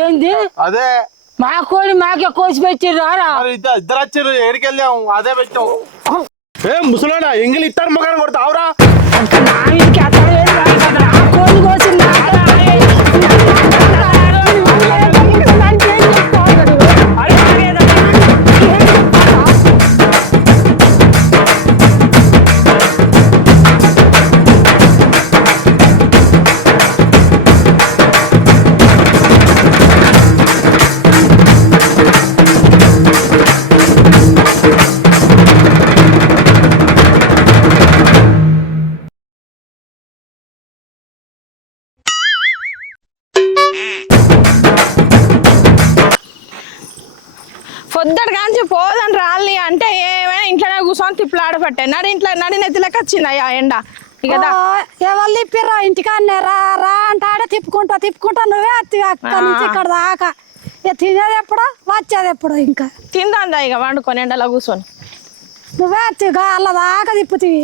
ఏంది? అదే. మా కోడి మాకే కోసి పెట్టిర్రు రారా మరి ఇద్దరు ఇద్దరు వచ్చారు ఏడికి వెళ్ళాం అదే పెట్టాం ఏ ముసలోడా ఎంగిలి ఇస్తారు మొగాన్ని కొడతావురా నా ఇంటికి తిప్పులాడ పట్టే. నడి ఇంట్లో నడి నెత్తిలోకి వచ్చింది అయ్యా ఎండ. ఇక దా. ఎవరు తిప్పిర్రా? ఇంటికాన్నే రా రా అంటాడే తిప్పుకుంటా తిప్పుకుంటా నువ్వే అత్తి అక్కడి నుంచి ఇక్కడ దాకా. ఇక తినేది ఎప్పుడు? వచ్చేది ఎప్పుడు ఇంకా. తిందా ఇక వండుకొని ఎండలో కూర్చొని? నువ్వే అత్తిగా అలా దాకా తిప్పుతీవి.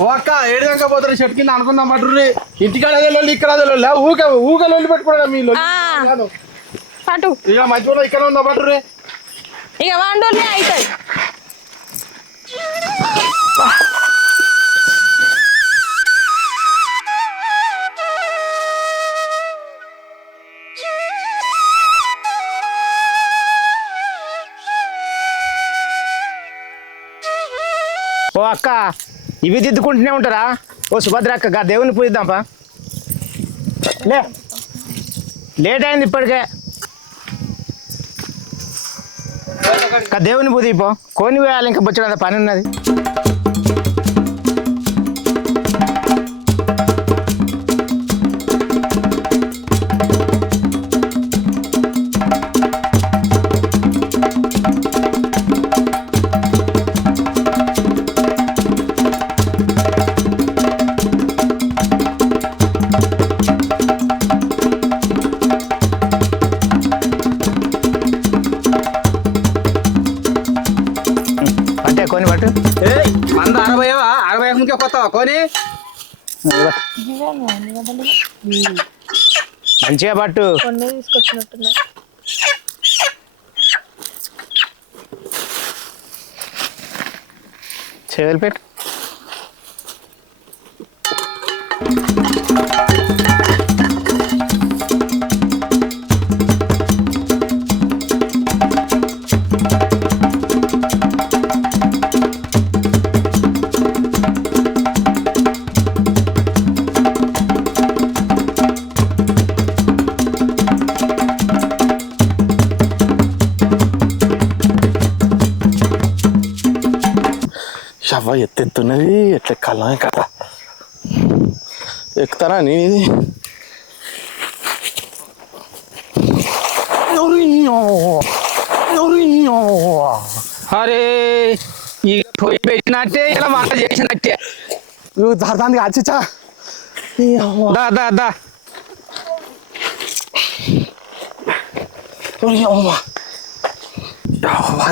ఓ అక్క ఏడు దాకా పోతారు చెట్టు కింద అనుకుందాం మటుర్రి ఇంటికాడ లొల్లి ఇక్కడ లొల్లి. ఊకే ఊకే లొల్లి పెట్టుకోవడం మీ. కాదు. అటు ఇక మధ్యలో ఇక్కడ ఉందా మటుర్రి ఇక వండులే అవుతాయి ఓ అక్క ఇవి దిద్దుకుంటూనే ఉంటారా? ఓ సుభద్ర అక్క గా దేవుని పూజిద్దాంపా. లే లేట్ అయింది ఇప్పటికే. దేవుని పూజ కోని వేయాలి ఇంకా బొచ్చడంత పని ఉన్నది. కొని పట్టు. ఏయ్ వంద అరవైవా అరవై ముందుకే కొత్తవా కొని? మంచిగా పట్టు. తీసుకొచ్చినట్టున్నా. చేతులు పెట్టు. ఎట్లా కళ్ళం కథ ఎక్కుతారా నేను ఇది అరే ఈ పొయ్యి పెట్టినట్టే ఇలా వంట చేసినట్టే దానికి అచ్చిచ్చా దా దా దా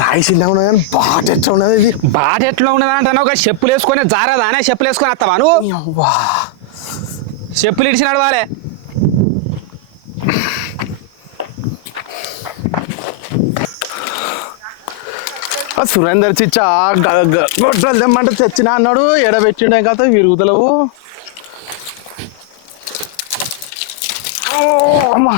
రాయిసిందా ఉన్నది? కానీ బాగా ఎట్లా ఉన్నది ఇది? బాట ఎట్లా ఉన్నదా అంటే ఒక చెప్పులు వేసుకొని జారదానే చెప్పులు వేసుకొని వస్తావా నువ్వు. చెప్పులు ఇడిచినాడు ఆ సురేందర్ చిచ్చా గొడ్డలు తెమ్మంటే తెచ్చినా అన్నాడు. ఎడబెట్టిండే కదా విరుగుతలేవు ఓ, అమ్మా.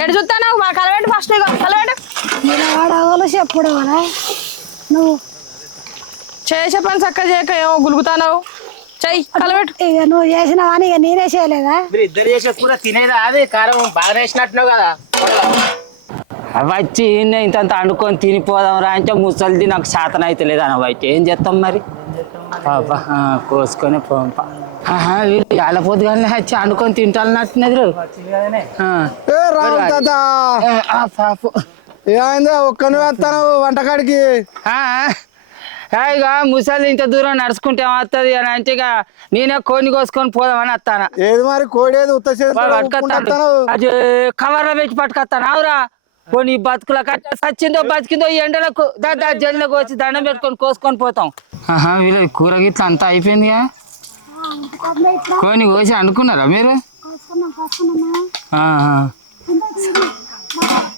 ఎటు చూస్తాను మా ఫస్ట్ నువ్వు. చేసే పని చక్కగా చేయక ఏమో చెయ్యి ఇక నువ్వు చేసినావని ఇక నేనే చేయలేదా? మీరు ఇద్దరు చేసే కూర తినేదా అదే? కారం బాగా వేసినట్టున్నావు కదా. వచ్చి ఈయన ఇంత అనుకొని తినిపోదాం రా అంటే ముసలిది నాకు శాతం అయితే. లేదు అని ఏం చేస్తాం మరి? పాపా ఆ, కోసుకొని పంప. వీళ్ళు ఆలపోతు కానీ వచ్చి అనుకొని ఆ. పాపు. ఏమైందా ఒక్కని వేస్తాను వంటకాడికి? ఇక ముసలి ఇంత దూరం నడుచుకుంటే వస్తుంది అని అంటే ఇక నేనే కోని కోసుకొని పోదామని వస్తాను. ఏది మరి కోడేది ఉత్త వాడు పట్టుకొస్తాడు. అది కవర్లో పెట్టి పట్టుకొస్తాను. అవురా. పోనీ బతుకుల కట్ట సచ్చిందో బతికిందో ఈ ఎండలకు దాదా జల్లకు వచ్చి దండం పెట్టుకొని కోసుకొని పోతాం. ఆహా వీళ్ళ కూర గిట్ల అంతా అయిపోయిందిగా. కోని కోసి అనుకున్నారా మీరు?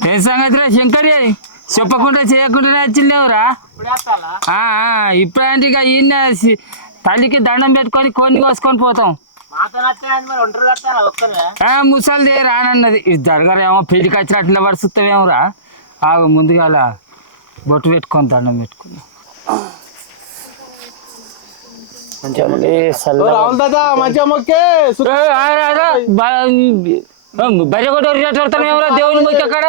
ఏ ఏం సంగతి చెప్పకుండా చేయకుండా వచ్చిందేవరా ఇప్పుడు అంటే ఇక ఈయన తల్లికి దండం పెట్టుకొని కొన్ని కోసుకొని పోతాం. ముసలు రానన్నది. ఇది జరగరేమో పెళ్ళికి వచ్చినట్లు పడుస్తావేమో రా ఆగు ముందుగా బొట్టు పెట్టుకొని దండం పెట్టుకుని రావుల తాత మంచిగా మొక్కే బర్రె కొట్టు ఎవరో దేవుని మొక్కి అక్కడ?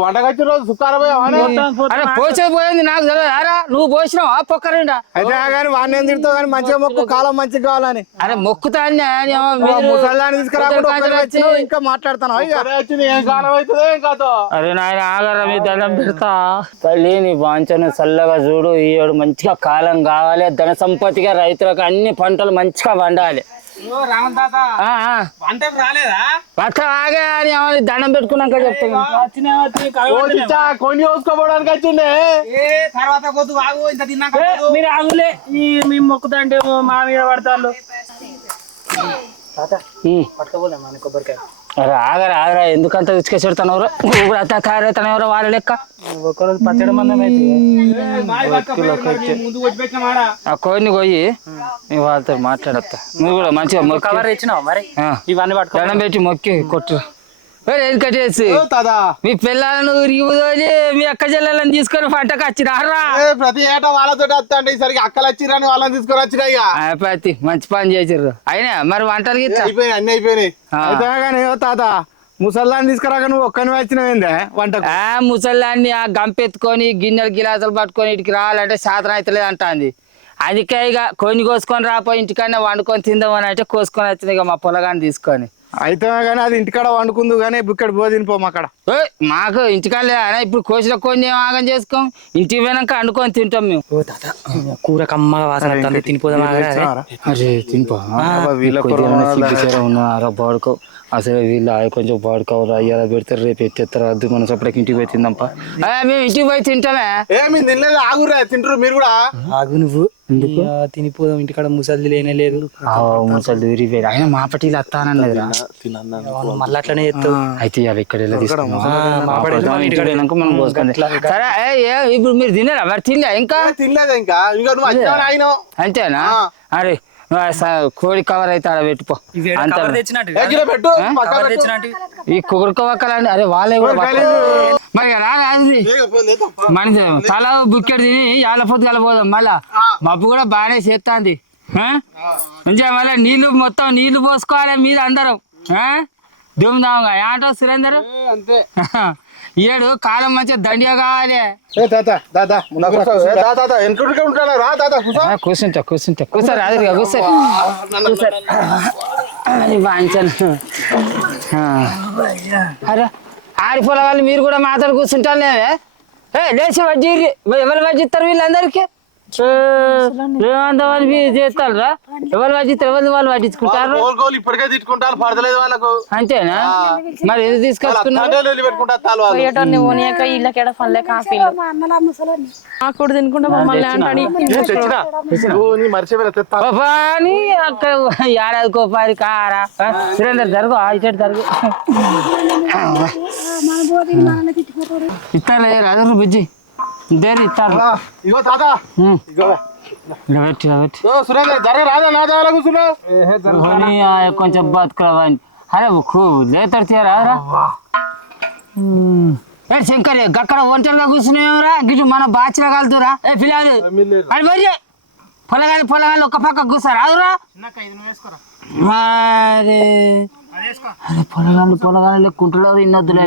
వంటకొచ్చిన రోజు సుఖారమే అరే పోసే పోయింది నాకు తెలియదు అరా నువ్వు పోసినావు? ఆ పొక్కరిండా అయితే కానీ వాడిని ఏం తిడతావు కానీ మంచిగా మొక్కు కాలం మంచిగా కావాలని. అరే మొక్కుతా అన్నా ముసల్లాన్ని తీసుకురాకుండా ఒక్కడిని వచ్చినావు, ఇంకా మాట్లాడతాను? అరే నాయన ఆగరా మీ దండం పెడతా. తల్లి నీ వాంచను చల్లగా చూడు ఈ మంచిగా కాలం కావాలి ధన సంపత్తిగా రైతులకు అన్ని పంటలు మంచిగా ఆ. పక్క ఆగే అని ఏమని దండం పెట్టుకున్నాక చెప్తాను. కొన్ని కోసుకోపోవడానికి వచ్చిండే. మీరు ఆగులే. ఈ మేము మొక్కుతుంటే మా మీద పడతాళ్ళు. అరే ఆగరా ఆగరా ఎందుకంత కూడా అంత తయారవుతున్నావు వాళ్ళ లెక్క? ఒక్కరోజు పచ్చడి మందం ఆ కోడిని పోయి నీ వాళ్ళతో మాట్లాడతా నువ్వు కూడా మంచిగా మొక్కి. కవర్ ఇచ్చినావు మరి. ఇవన్నీ దండం పెట్టి మొక్కి కొట్టు. ఓ తాత. మీ పిల్లలను ఉరిగిపోయి మీ అక్క చెల్లెలను తీసుకొని పంటకు వచ్చినారా ప్రతి ఏటా వాళ్ళతో వస్తా అంటే ఈసారికి అక్కలు వచ్చిరని వాళ్ళని తీసుకొని వచ్చినా ఇక. పత్తి మంచి పని చేసారు అయినా మరి వంటలు అయిపోయినాయి అన్ని అయిపోయినాయి. ఓ తాత. ముసల్లాన్ని తీసుకురాక నువ్వు ఒక్కని వచ్చినవేందే వంటకు? ఆ ముసలాన్ని ఆ గంపెత్తుకొని గిన్నెలు గిలాసులు పట్టుకొని ఇంటికి రావాలంటే సాధన అవుతలేదు అంటాంది. అందుకే ఇక కొన్ని కోసుకొని రాపోయి ఇంటికన్నా వండుకొని తిందామని అంటే కోసుకొని వచ్చింది ఇక మా పొలగాన్ని తీసుకొని. అయితే కానీ అది ఇంటికాడ వండుకుందు కానీ బుక్కడి పోదిని పోము అక్కడ. మాకు ఇంటికాడ ఇప్పుడు కోసిన కొన్ని ఆగం చేసుకోం? ఇంటికి పోయినాక వండుకొని తింటాం మేము. కూర కమ్మగా వాసన తినిపోదాం అరే తినిపా. ఉన్నారా బాడుకో. అసలు వీళ్ళు ఆ కొంచెం బాడుకోవాలి అయ్యాల పెడతారు రేపు ఎత్తేస్తారు అద్దు మనం సపరేట్ ఇంటికి పోయి తిందాంపా. మేము ఇంటికి పోయి తింటామే. మీరు తినలేదు ఆగురా తింటారు మీరు కూడా? ఆగు నువ్వు. తినిపోదాం ఇంటికాడ ముసలిది లేనే లేదు. ముసలి దూరిపోయి ఆయన మా పట్టిలు వస్తానన్నది మళ్ళీ అట్లనే అయితే ఇవాళ ఇక్కడ. సరే ఇప్పుడు మీరు తిన్నారా మరి తినలే ఇంకా? తినలేదు ఇంకా? ఇంకా అంతేనా? అరే కోడి కవర్ అయితే ఆడ పెట్టుకో అంత ఈ అరే వాళ్ళే కూడా. మరి రాదు. మనిషి తల బుక్కెడు తిని యాళ్ళ పొద్దు కలపోదాం మళ్ళా. మబ్బు కూడా బాగానే చేస్తాంది మంచిగా మళ్ళీ నీళ్ళు మొత్తం నీళ్ళు పోసుకోవాలి మీరు అందరం. దుమ్దాంగా ఏంటో సురేందర్? అంతే. ఏడు కాలం మంచిగా దండిగా కావాలి. కూర్చుంటా కూర్చుంటా. కూర్చో రాదు కూర్చో. అది వాంచను. ఆ. అరే ఆడిపోలే వాళ్ళు మీరు కూడా మాట్లాడు కూర్చుంటారు లేవే? ఏ లేచి వడ్డీ ఎవరు వడ్డిస్తారు వీళ్ళందరికీ? వాళ్ళు చేస్తారు? రా ఎవరు వడ్డిస్తారు ఎవరు వాళ్ళు గోల్ గోల్ ఇప్పటికే తిట్టుకుంటారు పడతలేదు వాళ్ళకు. అంతేనా? మరి ఎందుకు కూడా తినుకుంటే మమ్మల్ని అక్కడ ఏడాది కోపారి కారా. సురేందర్ జరుగు ఆ ఇటు జరుగు. ఇస్తారు రాజు బుజ్జి? ఇద్దరు ఇస్తారు. ఇగో తాత. ఇగో. పెట్టి పెట్టి. సురేందర్ జరగ రాదా నా దాలా కూర్చున్నావు? కొంచెం బతుకురావా అని అరే లేతడు తీరా రా. ఏ శంకర్ అక్కడ ఒంటరిగా కూర్చున్నావురా గిటు మన బాచిలో కలుతురా ఏ పిల్లలు అది మరి పొలగాలి పొలగాలి ఒక పక్క కూర్చారు అవురా మరి. అరే పొలగాలి పొలగాలి లెక్కుంటాడు ఇన్నొద్దులే?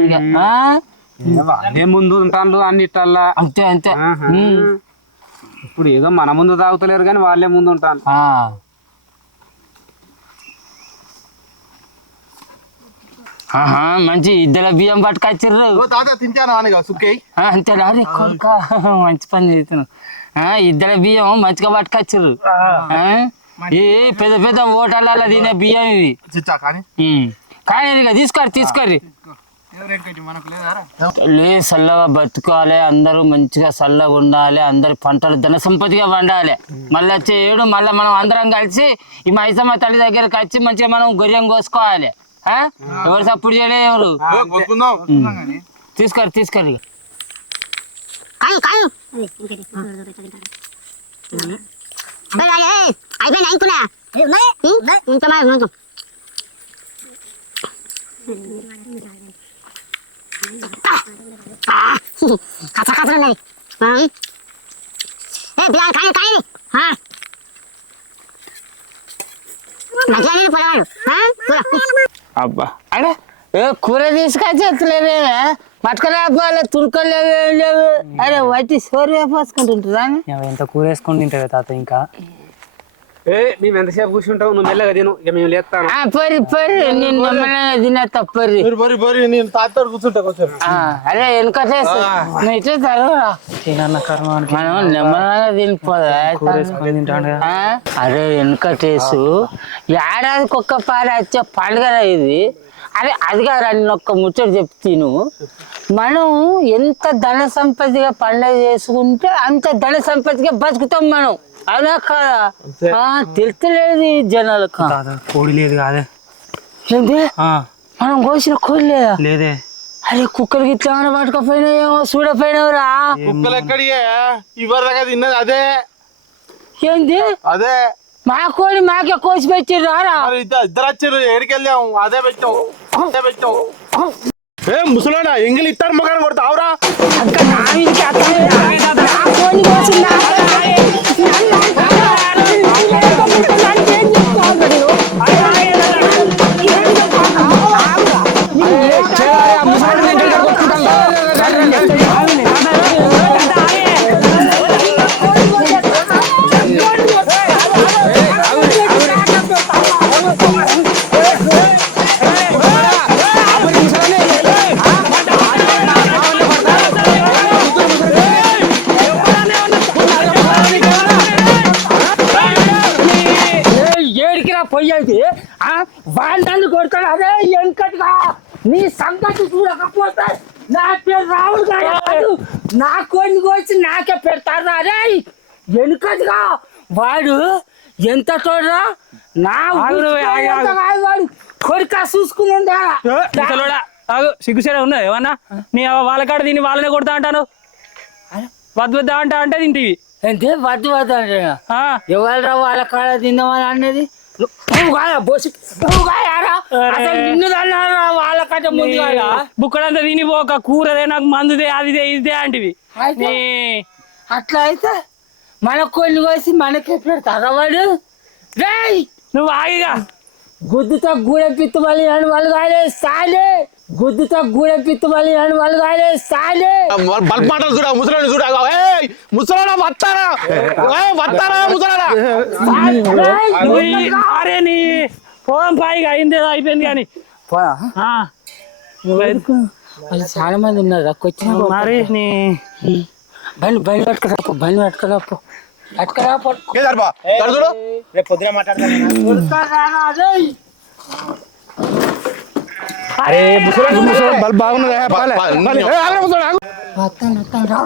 అదే ముందు ఉంటాను అన్నిటల్లా అంతే అంతే. ఇప్పుడు ఏదో మన ముందు తాగుతలేరు కానీ వాళ్ళే ముందు ఉంటాను ఆ. ఆహా మంచి ఇద్దరు బియ్యం పట్టుకొచ్చిర్రు. తాత తింటాను అంతేనా అరే కొడుక. మంచి పని చేస్తున్నావు ఆ, ఇద్దరు బియ్యం మంచిగా పట్టుకొచ్చిర్రు. ఆ? ఈ పెద్ద పెద్ద ఓటర్లలో తినే బియ్యం ఇవి. చిచ్చా కానీ. కానీ తీసుకోరు తీసుకోరు మనకు లేదారా లే చల్లగా బతుకోవాలి అందరూ మంచిగా చల్లగా ఉండాలి అందరి పంటలు ధన సంపత్తిగా పండాలి. మళ్ళీ వచ్చే ఏడు మళ్ళీ మనం అందరం కలిసి ఈ మైసమ్మ తల్లి దగ్గరకు వచ్చి మంచిగా మనం గొర్రెం కోసుకోవాలి. ఆ? ఎవరు సప్పుడు చేయలే ఎవరు? తీసుకోరు తీసుకోరు కాయు కాయు అయిపోయింది అనుకున్నా ఇంకా మరి ఇంకా కథ కథలు ఉన్నది ఏ బియ్యాలు కానీ కానీ నీళ్ళు పొలవాడు. అబ్బా. అరే ఏ కూర తీసుకొచ్చేస్తలేవే పట్టుకురా పోలే తుడుకలు లేవు ఏం లేవు అరే వట్టి సోరు వేపోసుకుంటుంటారా ఎంత కూర వేసుకొని తింటారు తాత ఇంకా. ఏ మేము ఎంతసేపు కూర్చుంటావు? నువ్వు మెల్లగా తిను. ఇక మేము లేస్తాను. పరి పరి నేను తినేస్తా పరి బరి బరి బరి నేను తాతతో కూర్చుంటా కొంచెం. అరే వెనుకటేసి నువ్వు ఇట్లా చదువురా తినన్న కర్మ. మనం నెమ్మదిగా తినిపోదా? అరే వెనుకటేసు ఏడాదికి ఒక్క పారి వచ్చే పండుగ ఇది. అరే అది కాదు నేను ఒక్క ముచ్చట చెప్తాను. మనం ఎంత ధన సంపత్తిగా పండుగ చేసుకుంటే అంత ధన సంపత్తిగా బతుకుతాం మనం. అవునా కదా ఆ, తెలుస్తలేదు జనాలకు. కోడి లేదు కాదే. ఏంది? ఆ, మనం కోసిన కోడి లేదా? లేదే. అరే కుక్కలకి ఇట్లా ఏమైనా పట్టుకపోయినాయేమో చూడపోయినావురా కుక్కలు ఎక్కడియే? ఇవరి దాకా తిన్నది అదే. ఏంది? అదే. మా కోడి మాకే కోసి పెట్టిర్రారా మరి ఇద్దరు ఇద్దరు వచ్చారు ఏడికి వెళ్ళాం అదే పెట్టాం. అదే పెట్టాం. ఏ ముసలోడా ఎంగిలి ఇస్తారు మొగాన్ని కొడతావురా అక్క నా మీదకి అత్త పెడతారు? అరే వెనుకటిగా వాడు ఎంత తోడరా? నా వాడు కొరిక చూసుకుని సిగ్గుసేడ ఉన్నది ఏమన్నా? నీ అవ్వ వాళ్ళ కాడ తిని వాళ్ళనే కొడతా అంటాను. వద్దు వద్దా అంటా అంటే తింటివి. అంటే వద్దు వద్దు అంటే ఎవరు వాళ్ళ కాడ తిందామని అన్నది? బుక్కడంతా తినిపోక కూరదే నాకు మందుదే అదిదే ఇదే అంటివి. అట్లా అయితే మన కొన్ని కోసి మనకే పెడతారా వాడు రేయ్ నువ్వు ఆగిగా. గుద్దుతో గూడె పిత్తు మళ్ళీ నన్ను వాళ్ళు కాలే సాలే. గుద్దుతో గూడె పిత్తు మళ్ళీ నన్ను వాళ్ళు కాలే సాలే. బల్బ్ మాటలు చూడ ముసలోని చూడ ముసలోడా వస్తారా ఏ వస్తారా ముసలోడా అరే నీ పాయిగా అయింది అయిపోయింది కానీ. వాళ్ళు చాలా మంది ఉన్నారు మరి నీ బండి బండి పట్టుకురాపో బండి పట్టుకురాపో పట్టుకురాపో ఏ సరిపా చూడు రేపు పొద్దున మాట్లాడదాం అరే ముసలోడు ముసలోడు బల్బ్ బాగున్నది ముసలోడు ఆగు. వస్తాను వస్తాను రా